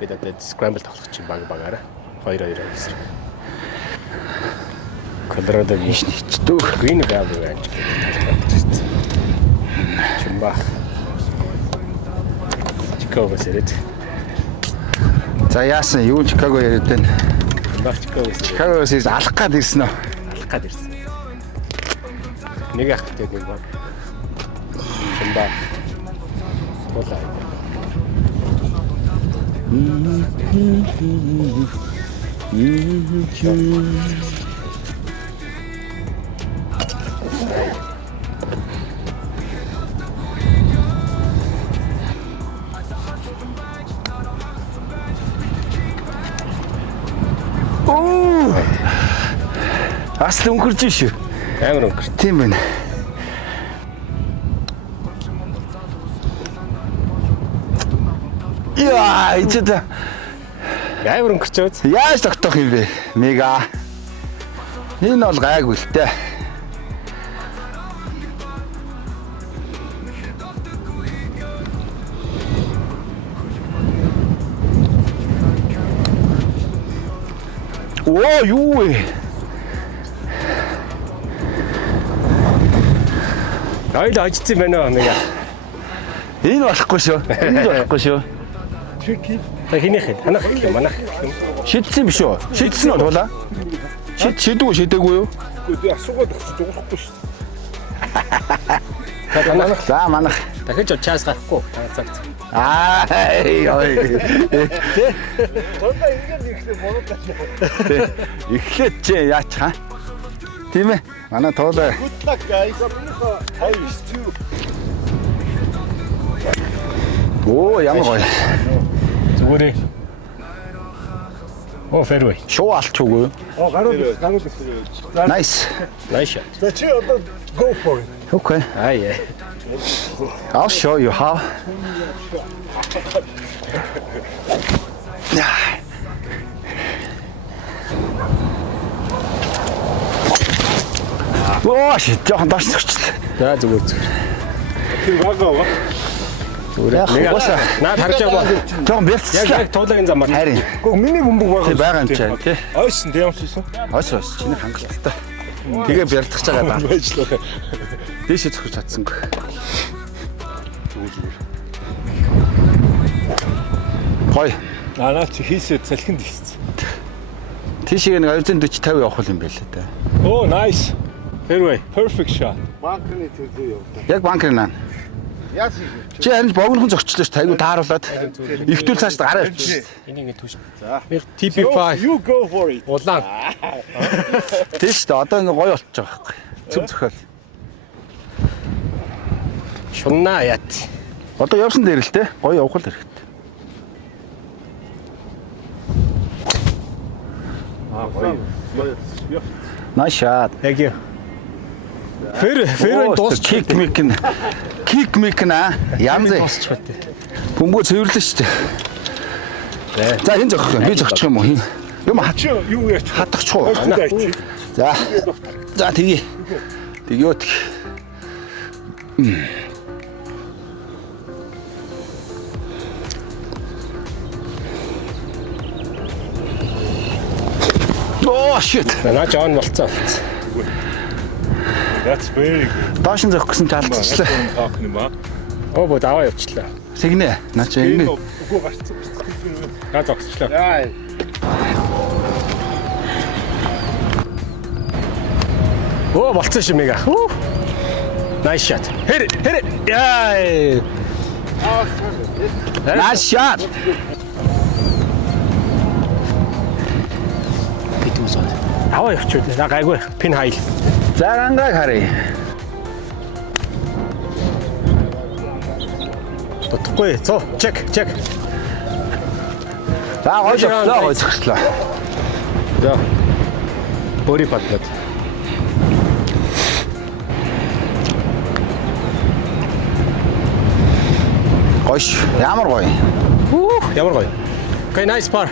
бид одоо scramble тоглох чинь багаараа 2-2 эсрэг. Колорадо Ичдүү. Green Valley Ranch гэдэг. Чимба. Чикаго сэрэт. За яасан юу Чикаго яриад байна. Чикаго сэрэт. Чикагоос алах гад ирсэн үү? Алах гад ирсэн. Нэг ах гэдэг нэг баг. Чимба. Болоо. Ас өнгөрж шүү. Амар өнгөрч. Тийм байна. Яа, ичээд Амар өнгөрч байгаа. яаж тогтоох юм бэ? Мега. Энэ бол гайгүй л дээ. Оо юу вэ? Айл ажицсан байна мега. Энэ болохгүй шүү. Энэ болохгүй шүү. Та хинийх ханах юм манах юм. Шидсэн биш үү? Шидсэн нь туулаа. Шидээгүй юу? Үгүй асуугаад дуусахгүй шүү. Та манах За манах. дахиж чаас гарахгүй. Цаг. Яа. Тонда ингээд ихлэ болоод байна. Эхлээд чи яач хаа? Тийм ээ. Манай туулаа. Good luck guys. I used to. Оо ямар гоё. Зүгээрээ. Оо fairway. Шуу алчгүй юу? Гарууд. Nice. Nice shot. За чи одоо go for it. Okay. Yeah. I'll show you how. Оо shit, жоохон доош зөрчлээ. За зүгээр. Тэр багаа. Зүгээр. Уусаа. Наад харж байгаа. Жоохон бэлтсэн. Яг туулагын замаар. Харин. Гэхдээ миний бөмбөг Тий байгаа. байгаа юм чинь тий. Ойсон дэмжсэн. Ось чиний хангалттай. Тэгээ бэлтгэж байгаа даа. Байжлаа. Дээшээ зөвхөж чадсангүй. Гой. Наа чи хийсээ салхинд хийсэн. Тийшээ нэг 240 50 явах юм байл л да. Oh nice. Fairway. Perfect shot. Банкны төлөө явдаа. Яг банкрын наа. Яас юм. Чи харин богинохон зөрчлөө ш тайгуу тааруулаад. Ихтүүл цааш гараа авчих. Энийг түүш. За. TP5 You go for it. улаан. Тийм шүү дээ. Одоо ингээ гоё болчих жоох байхгүй. Цөм зөхөөл. Шуннаа яат. Одоо явсан дээр л те. Гоё явах л хэрэгтэй. Гоё. Nice shot. Яг юу. Fairway дуусч kick mic на. Янз. дуусч бат. Бөмбөг цэвэрлэн шүү дээ. За энэ зогсох юм. Би зогсчих юм уу? Юм Чи юу яач? хатгачих уу? За. За тэгье. Тэгёот. Oh shit. Наа Джон болцоо. That's very good. Доошин зогх гэсэн чалцчлаа. Таах юм ба. Оо бод аваа явчлаа. Сэгнэ. Наа чи ингэ. Үгүй гарцсан. Га зогсчлаа. Яа. Оо болцсон шүү мега. Nice shot. Hit it. Яа. Nice shot. Битүүсаа. Аваа явчих үү. За гайгүй. Пин хайл. За гангаа харъя. Тутахгүй. Цоо. Чек. За гоё зогслоо. За. Бори патлаад. Гош. Ямар гоё. Ямар гоё. Okay, nice par.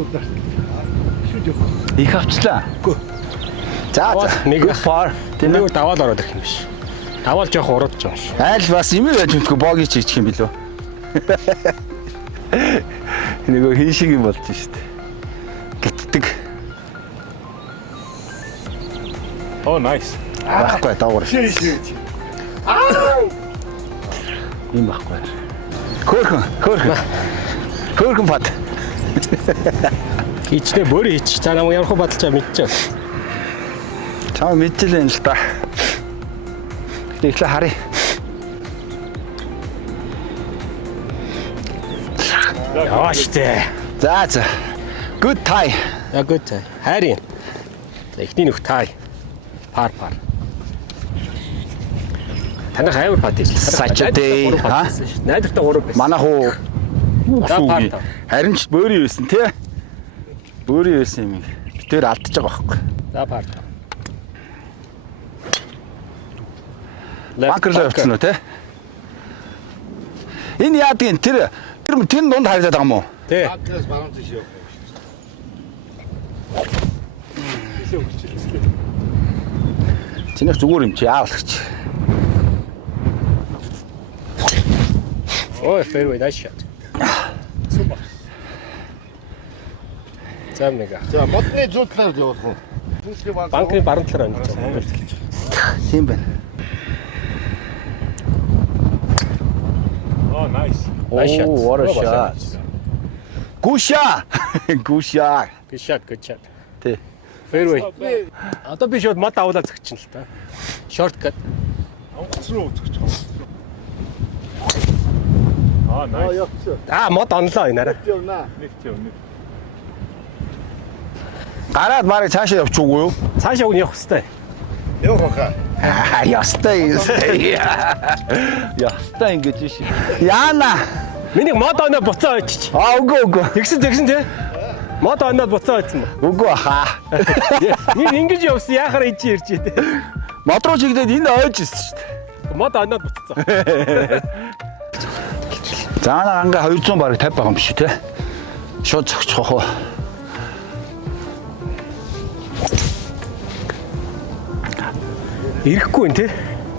удаа. Шүү дээ. Их авчлаа. За нэг пар тийм нэг даваад ороод ирэх юм биш. Даваад жоох уруудж байгаа ш. айл бас юм яаж мэдгүй боги чийчих юм билүү. Нөгөө хин шиг юм болж штт. Гитдэг. Oh nice. Байхгүй дагуур. Шүү. Юм байхгүй. Хөөрхөн бат. Хийчнээ бөөрэ хийчих. За намайг ямар хөө баталчаа мэдчихэв. Чаа мэдчихлээ л да. Гэтэ ихлэ харъя. Яваа штэ. За. Good tie. Яг гоо цай. Хайрын. За ихний нөх тай. Пар. Танах аюур бат ижил. Сачдээ. Найдвартай 3 байсан. Манайх уу. За пар. Харин ч бөөрийн байсан тий. Бөөрийн байсан юм. Тэр алдчихж байгаа байхгүй. За пар. Банкрлоо явуулсан уу тий? Энэ яадгийн тэр дунд харагдаад байгаа юм уу? Тий. Чиний зүгээр юм чи яавалч. Ой, fairway nice shot. Супер. За мега. За модны зүүн талаар явуулах уу? Банкны баруун талаар онцгой Монгол хэлж. Тийм байна. Oh nice. Nice shot. What a shot. Гуша. Good shot, good shot. Тий. Fairway. Одоо би шууд мод авуулаад зөгчин л та. Shortcut. Онгоц руу үзэж байгаа. Oh nice. Мод онлоо энэ арай. Нэг. Гараад марыг цаашаа явчихгүй юу? Цаашаа өгн явах хэвээр. Явах хаа. Ястай. Ястай ингэж ши. Яана. Миний мод оноо буцаа ойчих. Үгүй. Тэгсэн тий. Мод оноо буцаа ойцсон ба. Үгүй хаа. Нэг ингэж явсан яхаар иж ирж тий. Мод руу чигдээд энэ ойж ирсэн шүү дээ. Мод оноо буцсан. Заана анга 200 бараг 50 байгаа юм биш үү те. Шууд зогсчих уу. Ирэхгүй нэ тий.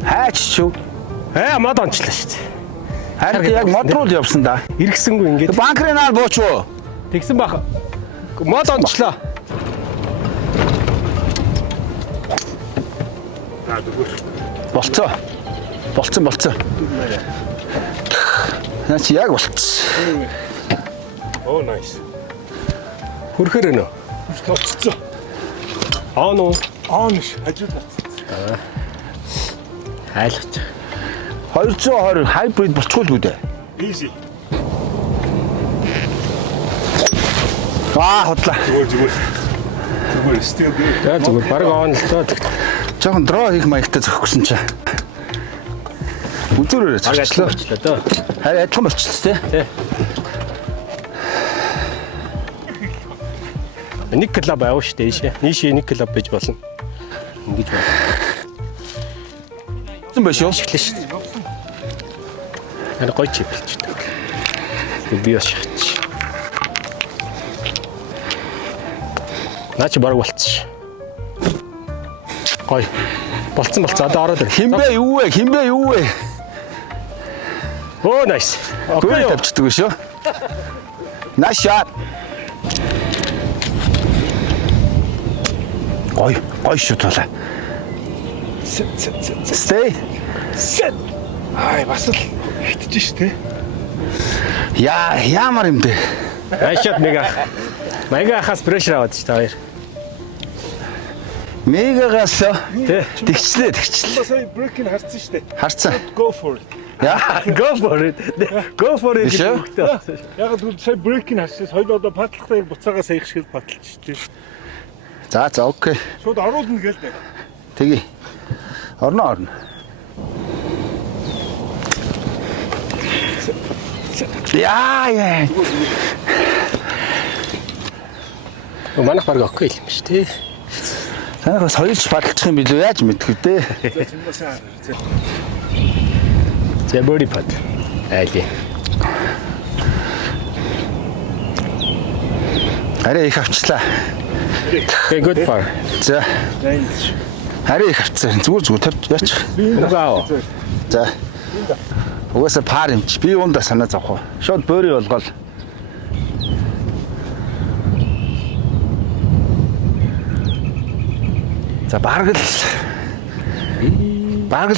Хайч шүү. Мод ончлаа шүү дээ. Харин яг мод руу л явсан да. Иргэсэнгүй ингээд. Банкрын наал буучуу. Тэгсэн бах. Мод ончлоо. Болцоо. Наач яг болцсон. Oh nice. Хүрхээр өнөө. Тоццоо. Нуу. Ааш хажуулаад. Хайлгач. 220 hybrid болчихгүй дээ. Easy. Хотлаа. Зүгээр still good. За зүгээр баг оон л тоо. Жохон draw хийх маягтай зохиосон чи. Үзүүрээ зогчлоо. Доо. Харин адилхан болчихсон тий. Нэг клуб авах штэ ийшээ. Нийшээ нэг клуб байж болно. Ингэж байна. Зэн биш юу? Эхлэв штэ. Харин гоё чип болчихсон. Би бас шатч. Наач баг болчихсон. Гоё. Болцсон. Одоо ороод ир. Хинбэ юу вэ? Оо nice. Гүйл тавьчихдаг шүү. Nice shot. Гоё шут болоо. Stay. Бас л хитэж штэ. Ямар юм бэ? Айшат мега. Мега хас прешэр аваад штэ хоёр. Мегагаас Тэ. тэгчлээ. Сая break-ийг харсан штэ. Харцсан. Go for it. Go for it. Go for it. Биш үү? Яг л сая break-ийг харсан. Хоёул одоо патлахтайг буцаагаа саях шиг паталж штэ. За окей. Шууд оруулна гээл дээ. Тэгье. Орно. Яа. Манайх баг окей юм шүү дээ. Танайх бас хоёулч баталчих юм билүү яаж мэдэх вэ? За бody pad. Айли. Арай их авчлаа. Okay, good par. За. Арай их авцсан. Зүгээр тавьж яач. Угаа. За. Угаасаа пар юм чи. Би ундаа санаа зовх уу. Шууд бөөрий болгоол. За бараг л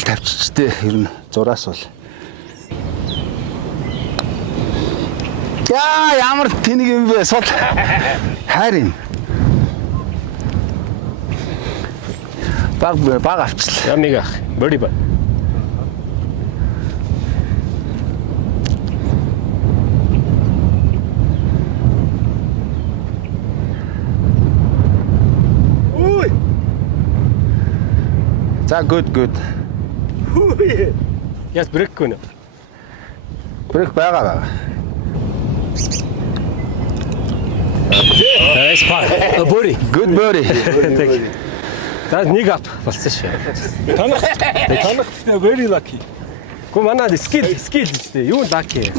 тавьчихжээ. Ер нь зураас бол. Яа, ямар тэнэг юм бэ? Сул. Хайр юм. Баг авчлаа. Ямиг ах. Бөри ба. Ой. За good. Ой. Яс брейк гэнэ. Брейк байгаа. Nice par. Бөри. Good birdie. За нэг ап болсон шүү. Танах гэхдээ very lucky. Гүн манай skill гэдэг. Юу lucky?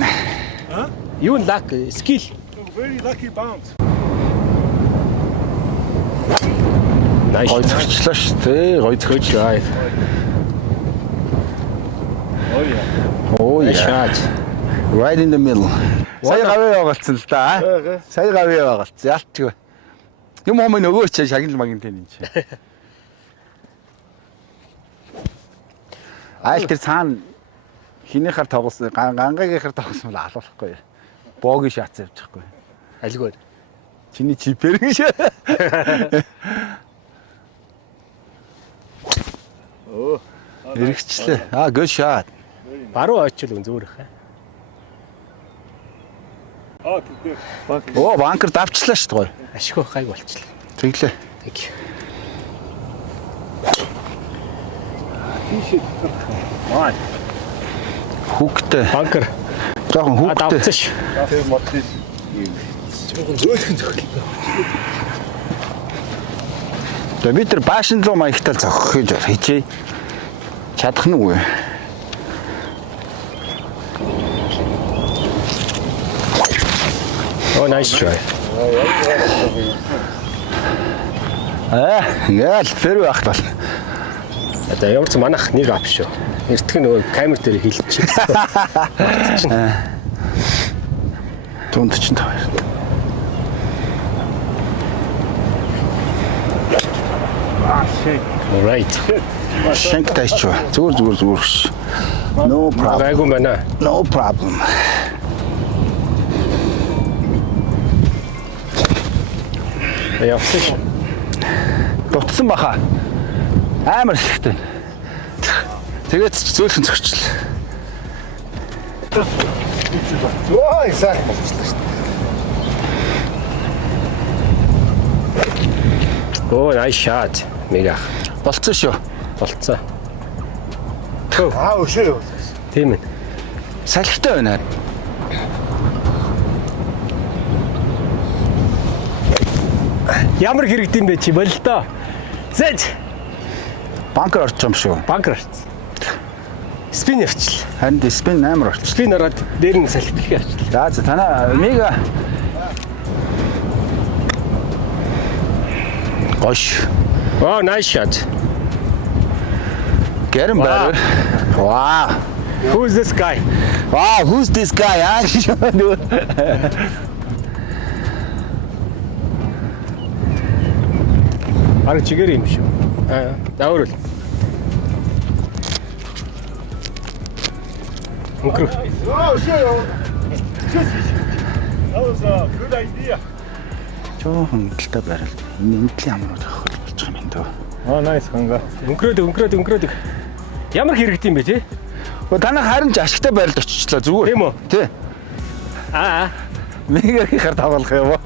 А? Юу lucky? Skill. Very lucky bounce. Nice. Гой зөрчлөө шүү дээ. Гой зөрчлөө. Oh Nice yeah. shot. Right in the middle. Сая гавь яваалцсан л да. Сая гавь яваалцсан. Ялчгүй. Юм юм нөгөө ч шагнал магин тэн энэ чи. Айл тэр цаана хинийхэр тоглосон гангагийнхэр тоглосон бол алуулахгүй. Боги шац явчихгүй. Альгүй. Чиний чипэр гэж. Оо. Эргэжлээ. Good shot. Баруун очил үн зөөрөх. Тэгтээ. Оо, банкер давчлаа шүү дээ. Ашгүй хайг болчихлоо. Тэглээ. Тэг. Хүүхтэй. Банкер. Жохон хүүхтэй. Давцсан ш. Тэр модлис. Тэгээ бид нар баашин руу маягтал зогсох гэж хичээ. Чадах нь үгүй. Oh, nice try. Ингээл фэр байх бол. Одоо ямар ч манах нэг ап шүү. Эртх нөгөө камер дээр хилчих. Дунд чинь тавар. Right. Шанктай ч ба. Зүгээр ш. No problem. Гайгүй байна. No problem. Явсан ш. Дутсан баха. Амар ихтэй. Тэгээд зөөлхөн зөрчил. Ой, сайн болчихлоо шүү. Oh, nice shot. Мега. Болцсон шүү. Болцсон. Өшөө. Тийм ээ. Салхитай байна. Ямар хэрэгдэм бэ чи бололтой. Зэж. Банкер орчих юм шүү. Банкер орчихсон. Спин явчихлаа. Харин спин амар орчих. Спин ороод дээр нь салхитлахи явчихлаа. За танаа мега гош. Oh, nice shot. Get him better. Wow. Who's this guy? Wow, who's this guy? Арга чигээр юм шүү. Даавар. Мөнгөр. Өшөө. That was a good idea. Жохон талтай барил. Энэ энтлийн амрууд авах болчих юм дөө. Oh, nice ханга. Өнгөрөөд. Ямар хэрэгдэм бэ те? Танаа харин ч ашигтай барилд очичлаа зүгээр. Тийм үү? Тий. Мегагийн тавуулах юм уу?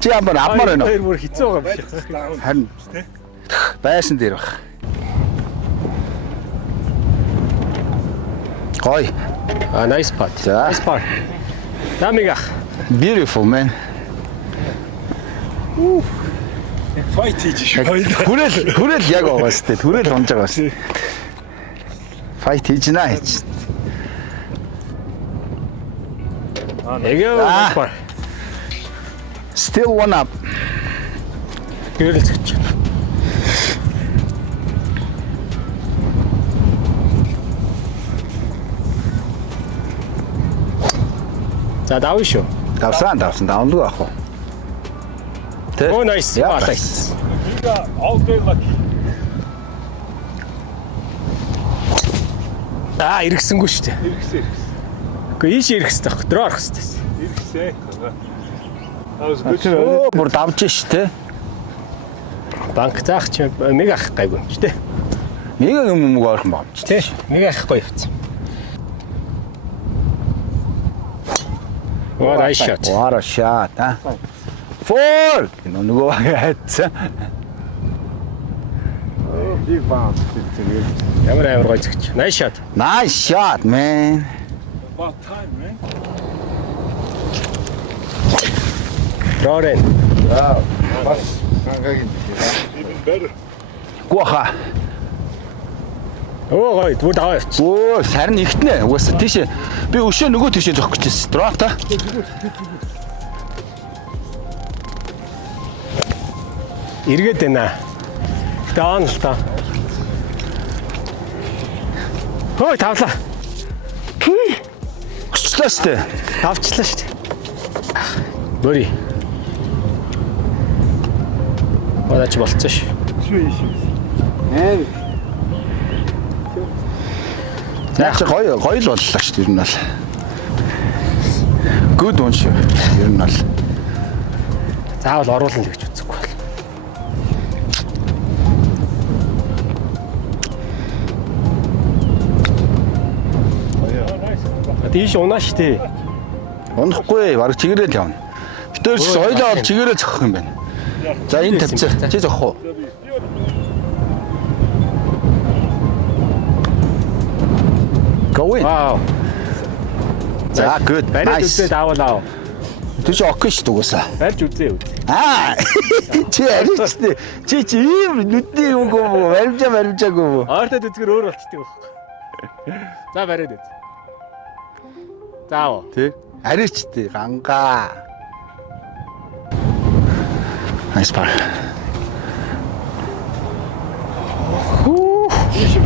Чи ямар авмаар байна уу? Тэр бүр хэцүү байгаа юм шиг. Харин байшин дээр баг. Гой. Nice putt. За. Nice putt. Намига. Beautiful man. Fight хийж шүү. Хүрэл яг байгаа шүү дээ. Хүрэл онж байгаа шүү. Fight хийж наа хийж. Эгэ nice putt. Still one up. Гэрэлцэж. За давна шүү. Давсан давнлгүй ах уу. Тэ. Oh nice. Yeah, Nice. All day lucky. Иргэсэнгүй шүү дээ. Иргэсэн. Гэхдээ ийш иргэстэй байх. Дөрөөр орох хэрэгтэй. Иргэсэн. That was good. Бүр давж ш тэ. Банк заах чи нэг ах гайгүй юм чи тэ. Нэг юм ойрхон байна ч Тэ. Нэг ахгүй явцсан. What a shot. What a shot, а. Four. Нөгөө хайцсан. Big bounce. Ямар амар гоё зөгч. Nice shot. Nice shot, man. About time, man. Рорен. Бас гангагийн. Even better. Гуха. Оо гоё. Бүр даваа явчих. Оо, сарн ихтнэ. Угаасаа тийш. Би өшөө нөгөө тийшээ зогсож байсан. Drop та. Эргээд байна. Даан л та. Хөөе тавлаа. Өчлөө штэ. Тавчлаа шүү дээ. Бөри. Одооч болцсон шүү. Яг ч гоё л боллоо шүү дээ. Ер нь бол. Good one шүү. Ер нь бол. Заавал оруулна гэж үзэхгүй бол. Тийш унаа штэ. Унахгүй, баг чигээрээ л явна. Битээр ч соёлоо бол чигээрээ зохих юм байна. За энэ тавьчих. Чи зохих уу? Go in. Вау. За good. Барайд Nice. үзээ даавал аав. Түш окей шүү дээ угаасаа. Барьж үзээ. Аа. Чи арич дээ. Чи ийм нүдний юм гоо баримжаагүй. Ойртод үзгэр өөр болчтой байхгүй. За барайд үз. Заав. Тэ. Арич дээ гангаа. Nice par.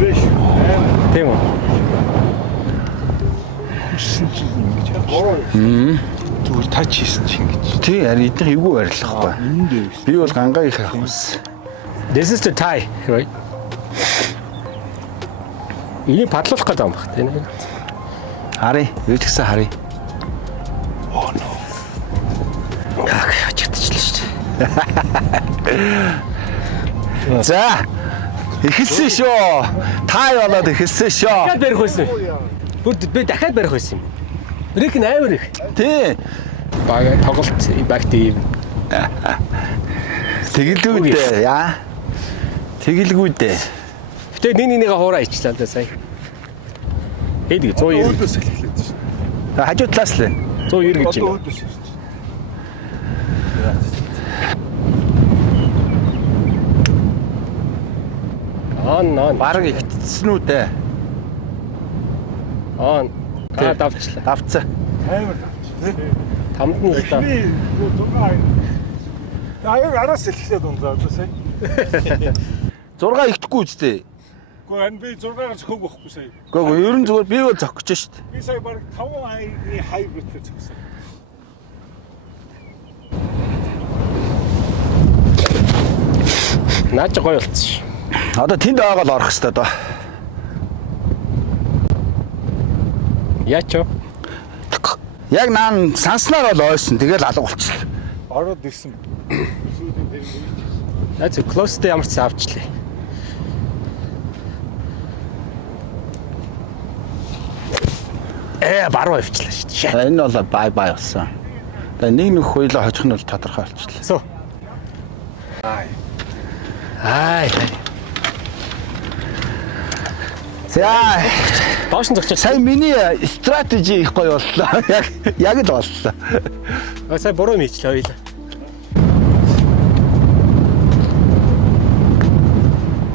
Биш. Тийм үү. Зүгээр тач хийсэн чи ингэж. Тий, ари эднийх эвгүй барилахгүй. Би бол гангаа их авах байсан. This is the tie, right? Ийм падлуулах гэдэг юм баг тийм. Хари, юу ч гэсэн хари. Яг хачигдчихлаа шүү дээ. За. Ихэлсэн шүү. Тай болоод ихэлсэн шүү. Дахиад барих байсан. Бүр би дахиад барих байсан юм. Брейк нь амар их. Тий. Бага тоглолт багт ийм. Тэгэлгүй дээ. Яа. Тэгэлгүй дээ. Гэтэ нэг хуураа ичлаа да сая. Эдэг 190. Өөдөөс эхлээд шүү. Хажуу талаас л. 190 гэж юм. Өөдөөс шүү. Он. Бараг ихтсэн үү дээ. Он. Давчлаа. Давцаа. Амар. Тамд нь л да. Би 6. Аяг араас эхлээд унлаа сая. 6 ихтэхгүй үстэй. Гэхдээ энэ би 6-аар зөхөөг байхгүй сая. Гэхдээ ер нь зүгээр би бол зогсож шít. Би сая баг 5 аягийн хайбритээ зөксөн. Наач гоё болчихсон. Одоо тэнд байгаа л орох хэвээр доо. Яач вэ? Яг наан санснаар бол ойсон. Тэгэл алга болчихлоо. Ороод ирсэн. Наач close-тэй ямар ч авчлаа. Баруун авчлаа шүү дээ. Энэ бол бай болсон. Тэгээ нэг хоёлоо хожих нь бол тодорхой болчихлоо. Суу. Ай. За, Доош нь зогч. сая миний стратеги их гоё боллоо. Яг л боллоо. Сая буруу хийчлээ хоёлаа.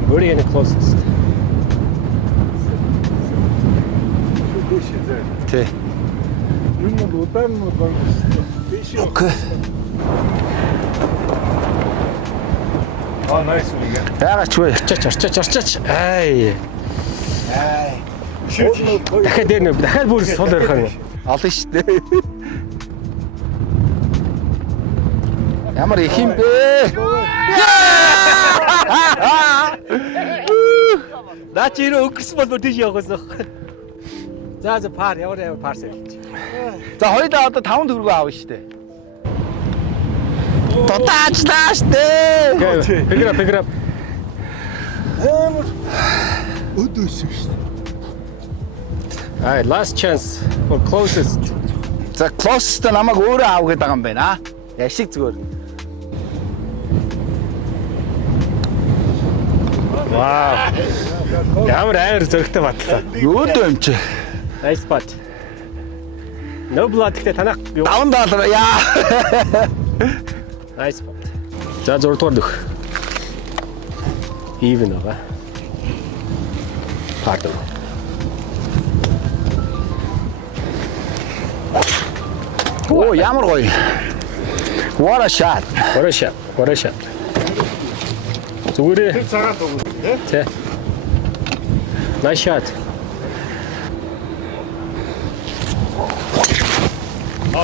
Very closest. Тий. Юу нэг удаан нь бол биш. Окей. Nice one. Яагаад ч вэ? Орчооч. Ай. Дахиад дээр нэ. Дахиад бүр сул ярих юм. Олон шүү дээ. Ямар их юм бэ? Наа чи ирээ өнгөрсөн бол тийш явах гэсэн. За пар ямар пар сэлж. За хоёулаа одоо 5 төгрөгөө аав шүү дээ. Дутаачлаа шүү дээ. Pick up. Өдөөсөн шүү дээ. Alright, last chance for closest. За closest намайг өөрөө аав гэдэг байгаа юм байна. Яшиг зүгээр. Wow. Ямар амар зөрөгтэй батлаа. Өөдөө юм чи. Nice spot. No blood гэхдээ танах юу? $5 яа. Nice spot. За 6 дугаар дөх. Even байгаа. Pardon. Оо ямар гоё. What a shot. What a shot. Зүгээрээ. Цагаат уу. Тэ. Nice shot.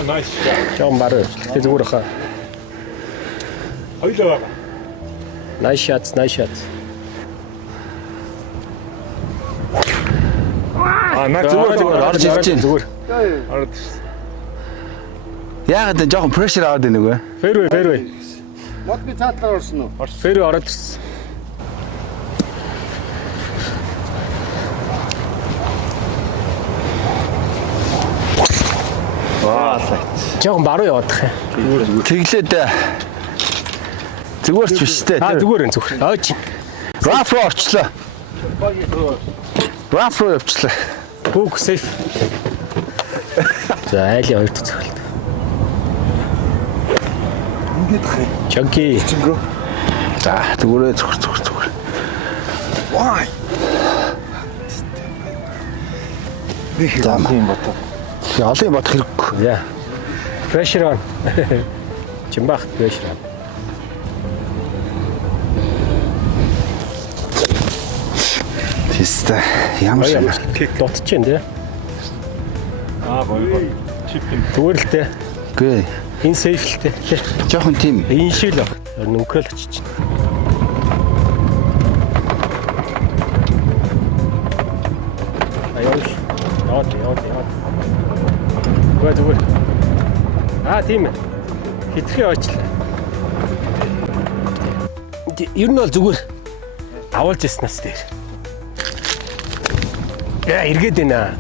Nice. Жон баруу. Тэ зүгээр хаа. Хоёлоо байгаа. Nice shots. Зүгээр орж ирж байна. Зүгээр. Орд. Яагаад энэ жоохон pressure аваад байна үгүй? Fairway. Модны цаатлаар орсон уу? Fairway ороод ирсэн. Жон баруу яваадах юм. Тэглээд зүгээр ч биш дээ. Зүгээр. Аач. Rough руу орчлоо. Rough руу явчлаа. Бүгд safe. За айлын хоёрт цохилт. Ингээд хай. Чанки. За зүгээрээ зүгээр. Why? Нэг юм бодоо. Олон юм бодох хэрэггүй. Yeah. Pressure on. Чимбах pressure on. Тэстэ ямар Кик дотчихин тий. Гоё. Чип юм. Зүгээр л тий. Гүй. Энэ safe л тий. Жохон тийм. Энэ шиг л баг. Нүнхэл очиж. Яваад. Зүгээр. Тийм ээ. Хитрхи очлаа. Ер нь бол зүгээр авалж яснаас дээр. Яа, эргээд байна.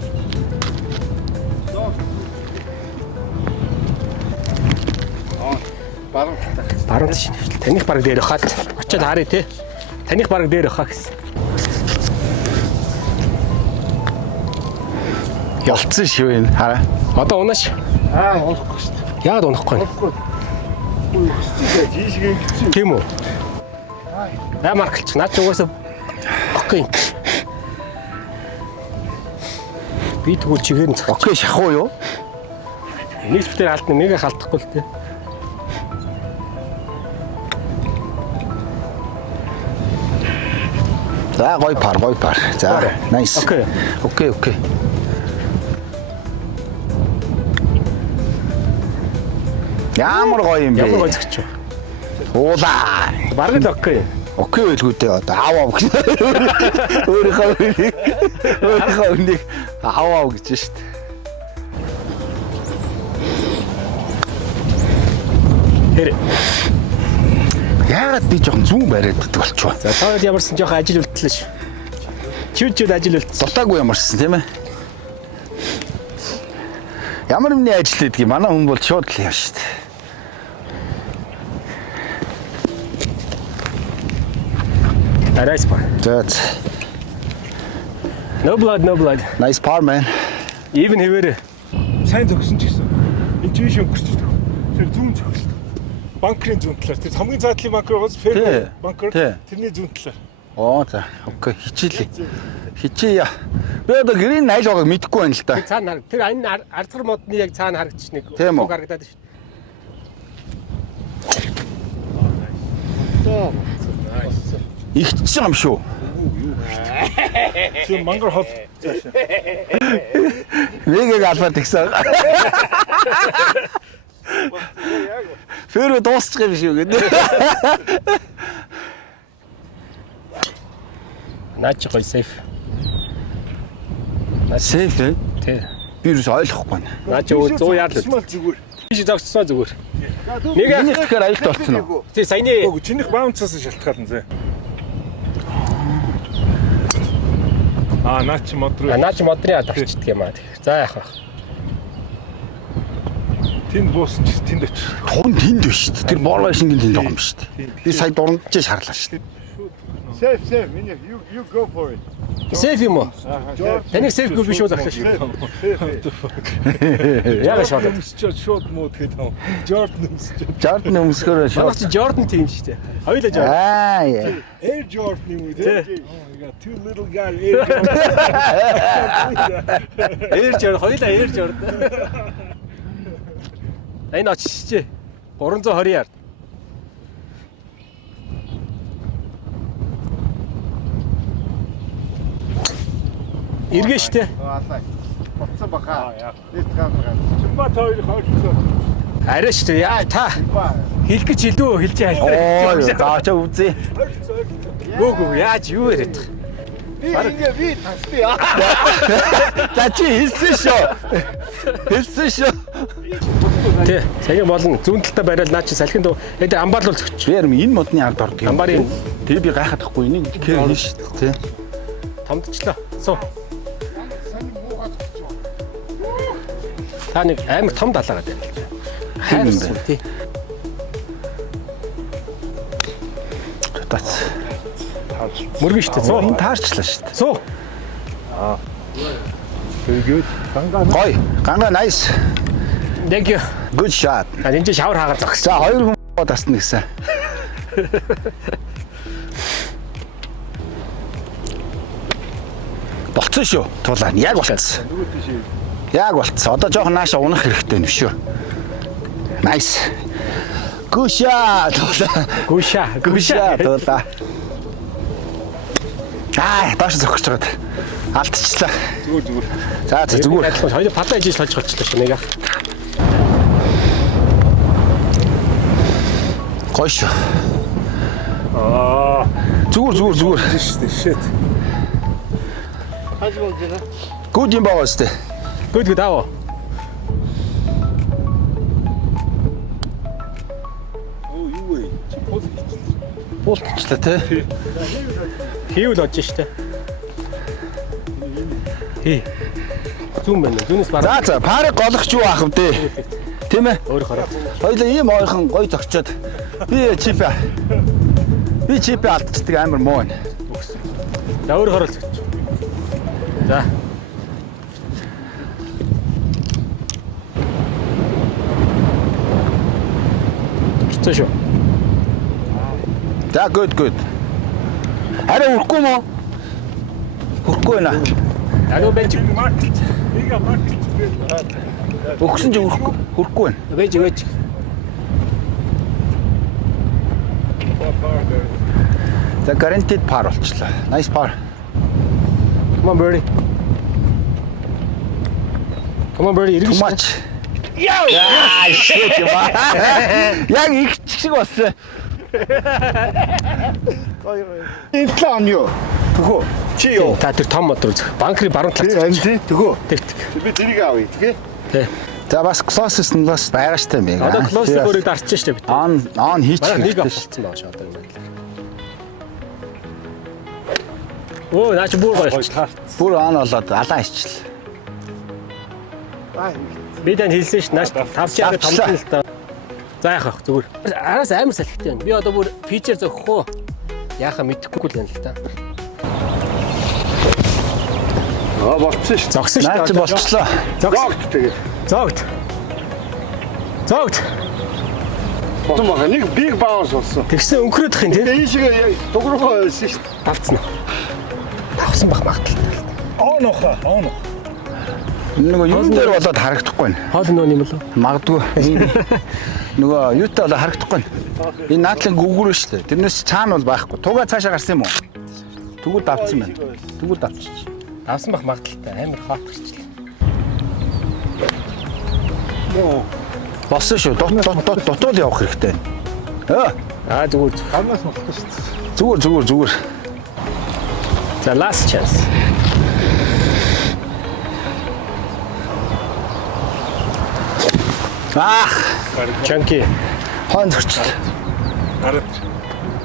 Баруун тийш. Таних бараг дээр хаад. Очоод харъя те. Таних бараг дээр хаа гэсэн. Ялцсан шүү энэ. Хараа. Одоо унааш. Олохгүй шүү дээ. Яагаад унахгүй вэ? Жишг ингэсэн. Тийм үү? Маркч наач угаасаа окей. Би тэгвэл чигээр нь цогч. Окей шахуу юу? Нэг бүтээр алдна, нэгэ халтахгүй л дээ. За гоё пар. За nice. Окей. Ямар гоё юм бэ? Ямар гоё зөгч. Уулаа. Бараг л окей. Окей байлгүй дээ одоо аав гэж. Өөрийнхөө үнийг аав гэж шүү дээ. Тэр. Яагаад би жоохон зүүн бариад байдаг болчихвоо. За таад ямарсан жоохон ажил үлдлээ ш. Чүчүүд ажил үлдсэн. Дутаагүй ямарсан тийм ээ. Ямар юмны ажил гэдэг юм. Манай хүн бол шууд л яа шүү дээ. Nice par. That's No blood. nice par man. Even хэвээр Сайн зогсон ч гэсэн. Энэ жиш өнгөрч дээ. Тэр зүүн зогсон. Банкрын зүүн талаар. Тэр хамгийн заадлын банкр гоос фэр банкр. Тэрний зүүн талаар. Оо за. Окей. Хичээе. Би одоо грин найл байгааг мэдэхгүй байна л да. тэр цаана тэр энэ арцгар модны яг цаана харагдчих нэг Тийм үү? харагдаад шүү. Ихтж байгаа юм шүү. Чи мангар хол цаашаа. Нэгийг албад гисэн. Фэрэ дуусчих юм шүү гэдэг. Наач гоё сейф. Сейф ээ? Тий. Би юус ойлгохгүй байна. Наач 100 яар л. Зүгээр. Чи зогссон зүгээр. Миний тэгэхээр аялт болсон уу? Тий саяны Гөө чинийх баунцаас шалтгаална зэ. Наач мод руу. наач модны ад авчдаг юм аа. За яах вэ? Тэнд буусан чи тэнд очиж. Тун тэнд биш. Тэр борвай шингийн тэнд байгаа юм шүү дээ. Би сая дурандж шаарлаа шүү дээ. Safe. You go for it. Сейф юм уу? Таныг сейф гоо биш үү захлаа шүү. Яга шууд. Шууд мод гэдэг. Jordan өмсөж. Jordan өмсгөр Манай шууд. чи Jordan team шүү дээ. Хоёулаа Jordan. Яа. Air Jordan юм үү? Тий. Oh my god, two little guy Air Jordan. Air Jordan, хоёулаа Air Jordan. Энэ очиж 320 яар. Иргэн штэ. Боцсон баха. яа. This camera. Чимбат хоёр хойшлоо. Арай штэ. Яа та хэлэх гэж хэлдүү хэлж Оо, яа. заачаа үзье. Гүү яаж юу яриад байгаа. Би тасти. За чи хэлсэн шүү. Хэлсэн шүү. Тий. Саяны болон зүүн талдаа барайл наа чи салхинд энэ амбаарлуул зөгч. Би ярим энэ модны ард ордог юм. Амбарын Тэр би гайхахгүй энийг кэр хийн шүү дээ. томдчлаа. Суу. Та нэг амар том далаагаад байна. Хайрсан тий. Тац. Мөргөн штэ. Суу. Энэ таарчлаа шүү дээ. Суу. Тэгээд Гой. Ганга nice. Thank you. Good shot. А энэ шавар хаагаар зогс. За хоёр хүн тасна гэсэн. Болцсон шүү. Тулаа. Яг болцсон. Яг болцсон. Одоо жоохон нааша унах хэрэгтэй юм шүү. Nice. Good shot. Гүшаа. Гүшаа тулаа. Доош зогсож байгаад. Алдчихлаа. зүгээр. За зүгээр. Хоёул падаа ижиж толж болчихлоо шүү нэг. Гоё шүү. Зүгээр. Shit. Хаж болж байна. Good юм байгаа сте. Гүд аваа. Юу вэ? Чи пол Болчихлаа те. Хийвэл одж штэ. Хий. Зүүн байна. Зүүнээс бараа. За парыг голохч юу аах вэ? Тийм ээ. Өөр хараа. Хоёул ийм ойрхон гоё зогчоод би чипээ алдчихдаг амар муу байна. За өөр хараа л гэж. За. Хэцүү шүү. За good. Арай үрхгүй мó? Үрхгүй байна. Алуу бэж. маркет. Ига маркет. Өгсөн ч үрхгүй байна. Бэж. За guaranteed par болчихлоо. Nice par. Come on birdie. Too Иргэн. much. Яа, shit юм аа. Яг их шиг болсон. Энэ план юу? Төгөө. Чи юу? Та тэр том мод руу зөх. Банкрын баруун талд. Амжи төгөө. Тэг. Би тэрийг авъя. Тэгээ. Тэ. За бас closest нь бас байгаа штэ юм байна. Одоо close бүрийг дарчих штэ бид. On хийчих. Бараг нэг авчихсан байгаа шүү одоо юм байна. Оо, наач бүр гоё. Бүр on болоод алаа ичл. Би тань хэлсэн ш. Нааш 500 томсон л та. За яах вэ? Зүгээр. Араас амар салхитай байна. Би одоо бүр фичер зөгөх үү? Яахаа мэдэхгүй л байна л та. Болцсон шүү. Зогсон ш. Наач болчихлоо. Зогт тэгээ. Зогт. Болсон байгаа. Нэг big bounce болсон. Тэгсэн өнгөрөөдөх юм тий. Тэгээ энэ шиг дугруугаа байсан шүү. Тавцсан уу? Тавсан бах магадaltaй. Он. Нөгөө юм дээр болоод харагдахгүй байна. Хоол нөө юм болов? Магадгүй. Нөгөө юутай болоо харагдахгүй байна. Энэ наадлын гүгүр шүү дээ. Тэрнээс цаана бол байхгүй. Тугаа цаашаа гарсан юм уу? Тэгвэл давцсан байна. Тэгвэл давчих. Давсан бах магадaltaй амар хаалт гарчлаа. Болсон шүү. Дотоод явах хэрэгтэй. Зүгээр. Хамнаас мохтой шүү дээ. Зүгээр. За last chance. Чанки. Хон зөрчил. Хараад.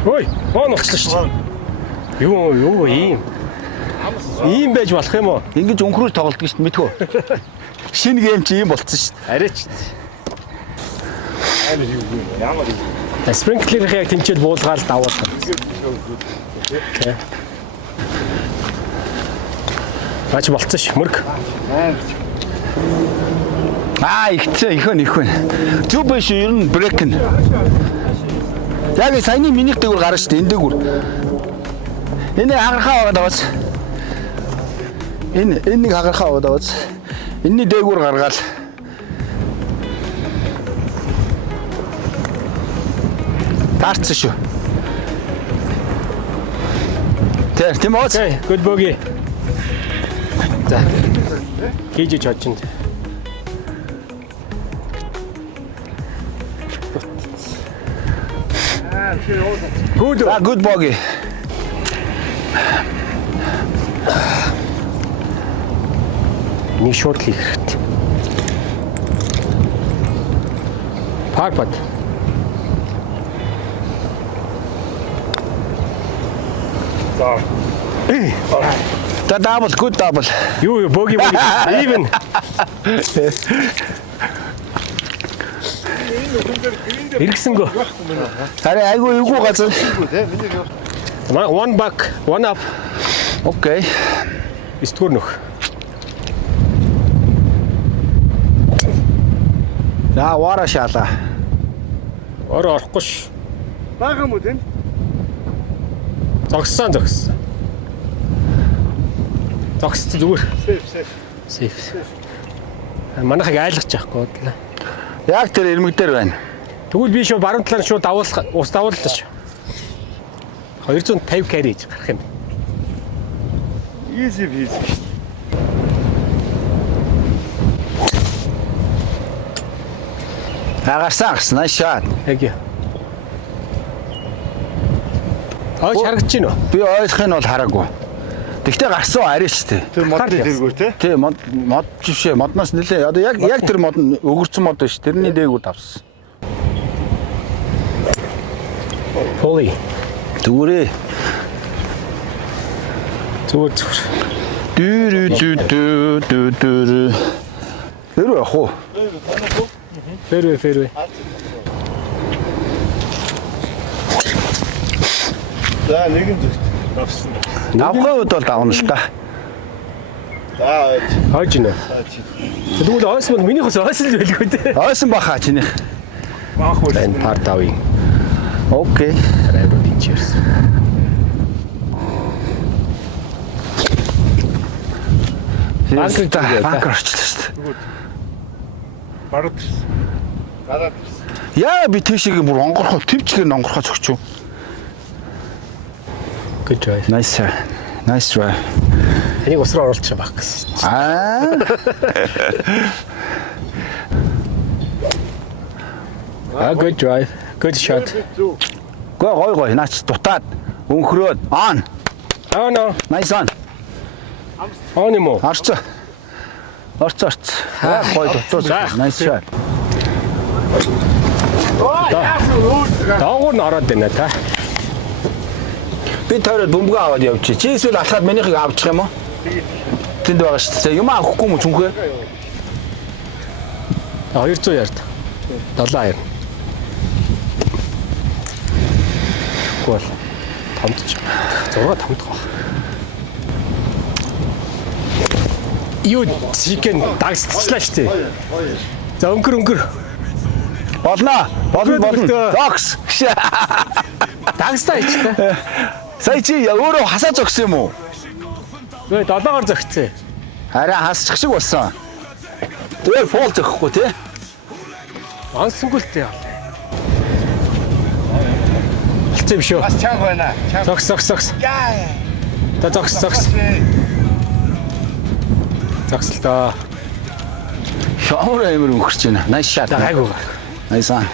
Ой, оногчлаа шүү. Юу ийм байж болох юм уу? Ингэж өнхрүүл тоглолдог шүү дээ мэдхүү. Шинэ гейм чи ийм болцсон шүү дээ. Арайч. Амар юу юм. Ямар юм. Спринклерийг яг тэнцээд буулгаал давуулсан. Бач болцсон ш мөрг. Ихцээ их вэ. Зүг биш ер нь брейк нь. Яг саяны минийх дээгүүр гарна шүү дээ энэ дээгүүр. Энэ хагархаа байгаа даваас. Энэ нэг хагархаа байгаа даваас. Энэний дээгүүр гаргаал. Таарцсан шүү. Тийм үү? Окей, good bogey. За. Хийж чадчихна. Good bogey. Нэг шууд хийх хэрэгтэй. Парпад. За. Good double. Юу боги. Even. Иргсэнгөө. Харин айгүй эвгүй газар. One back, one up. Окей. Истгүүр нөх. Вара шаалаа. Орохгүй ш. Бага юм уу тийм? Зогссон. Зогссон зүгээр. Safe. Манайхыг айлгаж яахгүй бодлоо. Яг тэр ирмэг дээр байна. Тэгвэл би шууд баруун талаар шууд ус давууллаа ш. 250 carry гарах юм. Easy peasy. Гарсан. Nice shot. Яг яа. Харагдаж байна уу? Би ойлгох нь бол хараагүй. Тэгтээ гарсан арай шүү дээ. Тэр мод дэргүү те. Тий, мод жишээ, модноос нэлээ. Одоо яг тэр мод нь өгөрцөн мод биш. Тэрний дээгүүр давсан. Поли. Зүгээрээ. Зүгээр. Дүү. Тэр яах вэ? Fairway. За нэгэн зүгт авсан. Авхын үед бол давна л та. За Хойж нэ. Тэгвэл ойсон бол минийхээс ойсон л байлгүй дээ. Ойсон баха чиний. Баах үү. Энэ пар давын. Окей. Driver pitchers. Банкер орчлоо шүү дээ. Бараад ирсэн. Яа би тийшээ бүр онгорхоо төвчгээр онгорхоо зөгчөө. Good drive. Nice drive. Энийг усраа оруулчих байх гэсэн. Good drive. Good shot. Гой наач дутаад өнхрөөд on. Oh no. Nice on. On юм уу? Орцоо. Гой дутууд. Nice shot. Даагуур нь ороод байна та. Би тойроод бөмбөгөө аваад явчих. Чи эсвэл алхаад минийхийг авчих юм уу? Тэнд байгаа шүү дээ. Юм авахгүй юм зүнхээ. 200 ярд. 7 Гол томдч. 6 томдох ба. Юу чикен дагсчлаа шүү дээ. За өнгөр. Болно. Докс. Дагстаа ичтэй. Сая чи өөрөө хасаа зогсон юм уу? Гүй 7-оор зөгцөө. Хараа хасчих шиг болсон. Тэр фол зөхгүй тий. Ансангүлтэй. Болцсон биш үү? Бас чанга байна. Чанга. Зогс. Яа. Та зогс. Зогсолтоо. Шавар амир өнгөрч байна. Nice shot. Гайгүй. Nice on.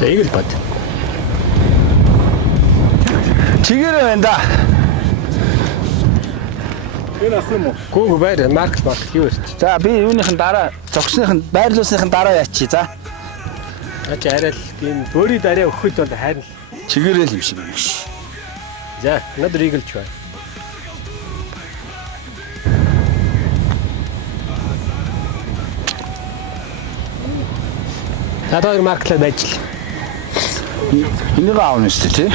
Эйгэл бод. Чигээрээ байна да. Энэ ах юм уу? Гүүг байр марк юу ирч. За би юуныхын дараа зогсныхын байрлуулсныхын дараа яачи за. Аач арай л энэ бөөрийн дараа өгөхөд бол хайр. Чигээрээ л юм шиг байна ш. За another eagle try. Надад марклаа байж л. Энийг аавна шүү дээ тий.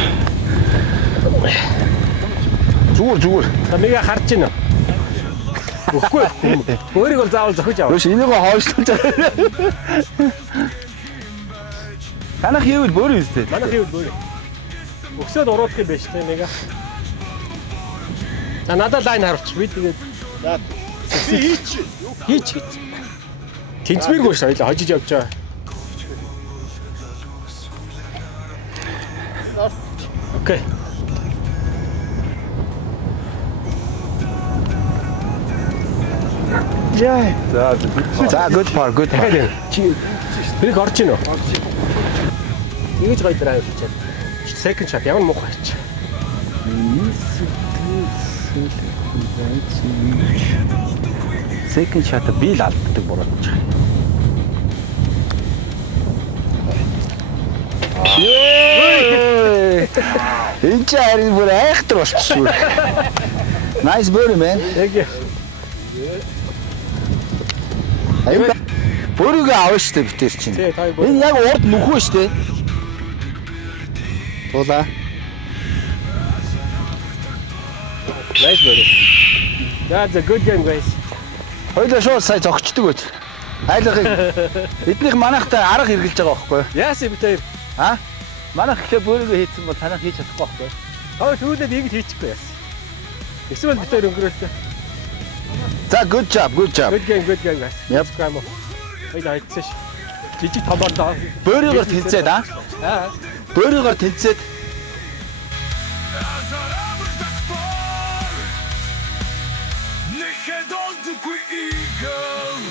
Зүгээр. Та мига харж байна уу? Үгүй. Өөрийг бол заавал зохиж аваа. Өш энийг хойшлуулж байгаа. Танах юу л бөөрөө үстэй. Манай хэвэл бөөрэй. Өгсөд уруулах юм биш тийм мига. За надад лайн харуулч. Би тэгээд Би хийч. Тэнцмээргүй шүү дээ. Хожиж явж байгаа. Окей. Яа. За good par. Тэрийг орж ийн үү? Тэгэж гоё драйв хийчихэ. Second shot ямар муухай хийчих. Second shot би л алддаг буруу гэж. Энд чи харин бүр айхтар болчихсон. Nice birdie man. Яг Аюу бүрийгээ авна штэ битэр чинь. тий та бүр. Энэ яг урд нөхөө штэ. Туулаа. Nice birdie. That's a good game guys. Хоёлаа шууд сая зогчдөг байж. Айлгыг эднийх манайхтай арга хэрглэж байгаа байхгүй юу? Яасан битээр. А? Манайх ихээ бүрийгээ хийсэн бол танах хийж чадахгүй байхгүй юу? Хаа түүнээ нэг л хийчихгүй яасан. Эсвэл битээр өнгөрөөлтэй. За good job. Good game guys. Yep. Scram. Хоёул айдсаш. Жижиг томоор даа. Бөөрийгээр тэнцээд аа. Аа. Бөөрийгээр тэнцээд Нехай долдугүй игэл